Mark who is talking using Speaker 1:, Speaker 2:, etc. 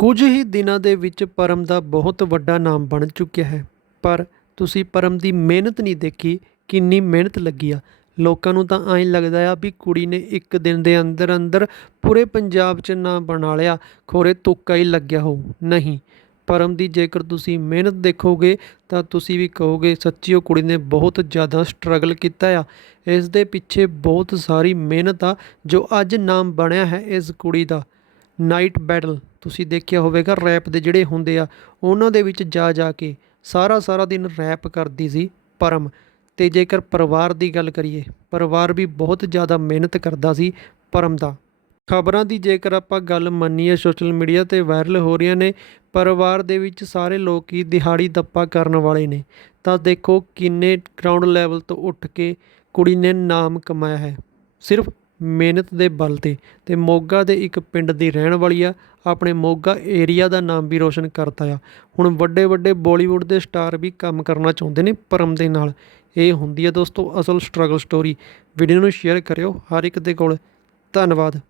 Speaker 1: ਕੁਝ ਹੀ ਦਿਨਾਂ ਦੇ ਵਿੱਚ ਪਰਮ ਦਾ ਬਹੁਤ ਵੱਡਾ ਨਾਮ ਬਣ ਚੁੱਕਿਆ ਹੈ। ਪਰ ਤੁਸੀਂ ਪਰਮ ਦੀ ਮਿਹਨਤ ਨਹੀਂ ਦੇਖੀ, ਕਿੰਨੀ ਮਿਹਨਤ ਲੱਗੀ ਆ। ਲੋਕਾਂ ਨੂੰ ਤਾਂ ਐਂ ਲੱਗਦਾ ਆ ਵੀ ਕੁੜੀ ਨੇ ਇੱਕ ਦਿਨ ਦੇ ਅੰਦਰ ਅੰਦਰ ਪੂਰੇ ਪੰਜਾਬ 'ਚ ਨਾਂ ਬਣਾ ਲਿਆ, ਖੋਰੇ ਤੁੱਕਾ ਹੀ ਲੱਗਿਆ ਹੋ ਨਹੀਂ, ਪਰਮ ਦੀ ਜੇਕਰ ਤੁਸੀਂ ਮਿਹਨਤ ਦੇਖੋਗੇ, ਤਾਂ ਤੁਸੀਂ ਵੀ ਕਹੋਗੇ, ਸੱਚੀ ਉਹ ਕੁੜੀ ਨੇ ਬਹੁਤ ਜ਼ਿਆਦਾ ਸਟਰਗਲ ਕੀਤਾ ਆ। ਇਸ ਦੇ ਪਿੱਛੇ ਬਹੁਤ ਸਾਰੀ ਮਿਹਨਤ ਆ ਜੋ ਅੱਜ ਨਾਮ ਬਣਿਆ ਹੈ ਇਸ ਕੁੜੀ ਦਾ। Night battle. ਤੁਸੀਂ ਦੇਖਿਆ ਹੋਵੇਗਾ, ਰੈਪ ਦੇ ਜਿਹੜੇ ਹੁੰਦੇ ਆ, ਉਹਨਾਂ ਦੇ ਵਿੱਚ ਜਾ ਜਾ ਕੇ ਸਾਰਾ ਸਾਰਾ ਦਿਨ ਰੈਪ ਕਰਦੀ ਸੀ ਪਰਮ। ਤੇ ਜੇਕਰ ਪਰਿਵਾਰ ਦੀ ਗੱਲ ਕਰੀਏ, ਪਰਿਵਾਰ ਵੀ ਬਹੁਤ ਜ਼ਿਆਦਾ ਮਿਹਨਤ ਕਰਦਾ ਸੀ ਪਰਮ ਦਾ। ਖਬਰਾਂ ਦੀ ਜੇਕਰ ਆਪਾਂ ਗੱਲ ਮੰਨੀਏ, ਸੋਸ਼ਲ ਮੀਡੀਆ ਤੇ ਵਾਇਰਲ ਹੋ ਰਹੀਆਂ ਨੇ, ਪਰਿਵਾਰ ਦੇ ਵਿੱਚ ਸਾਰੇ ਲੋਕ ਹੀ ਦਿਹਾੜੀ ਦੱਪਾ ਕਰਨ ਵਾਲੇ ਨੇ। ਤਾਂ ਦੇਖੋ ਕਿੰਨੇ ਗਰਾਊਂਡ ਲੈਵਲ ਤੋਂ ਉੱਠ ਕੇ ਕੁੜੀ ਨੇ ਨਾਮ ਕਮਾਇਆ ਹੈ। ਸਿਰਫ ਮਿਹਨਤ ਦੇ ਬਲ ਤੇ ਅਤੇ ਮੋਗਾ ਦੇ ਇੱਕ ਪਿੰਡ ਦੀ ਰਹਿਣ ਵਾਲੀ ਆ, ਆਪਣੇ ਮੋਗਾ ਏਰੀਆ ਦਾ ਨਾਮ ਵੀ ਰੋਸ਼ਨ ਕਰਤਾ ਆ। ਹੁਣ ਵੱਡੇ ਵੱਡੇ ਬੋਲੀਵੁੱਡ ਦੇ ਸਟਾਰ ਵੀ ਕੰਮ ਕਰਨਾ ਚਾਹੁੰਦੇ ਨੇ ਪਰਮ ਦੇ ਨਾਲ। ਇਹ ਹੁੰਦੀ ਹੈ ਦੋਸਤੋ ਅਸਲ ਸਟਰਗਲ ਸਟੋਰੀ ਵੀਡੀਓ ਨੂੰ ਸ਼ੇਅਰ ਕਰਿਓ, ਹਰ ਇੱਕ ਦੇ ਕੋਲ। ਧੰਨਵਾਦ।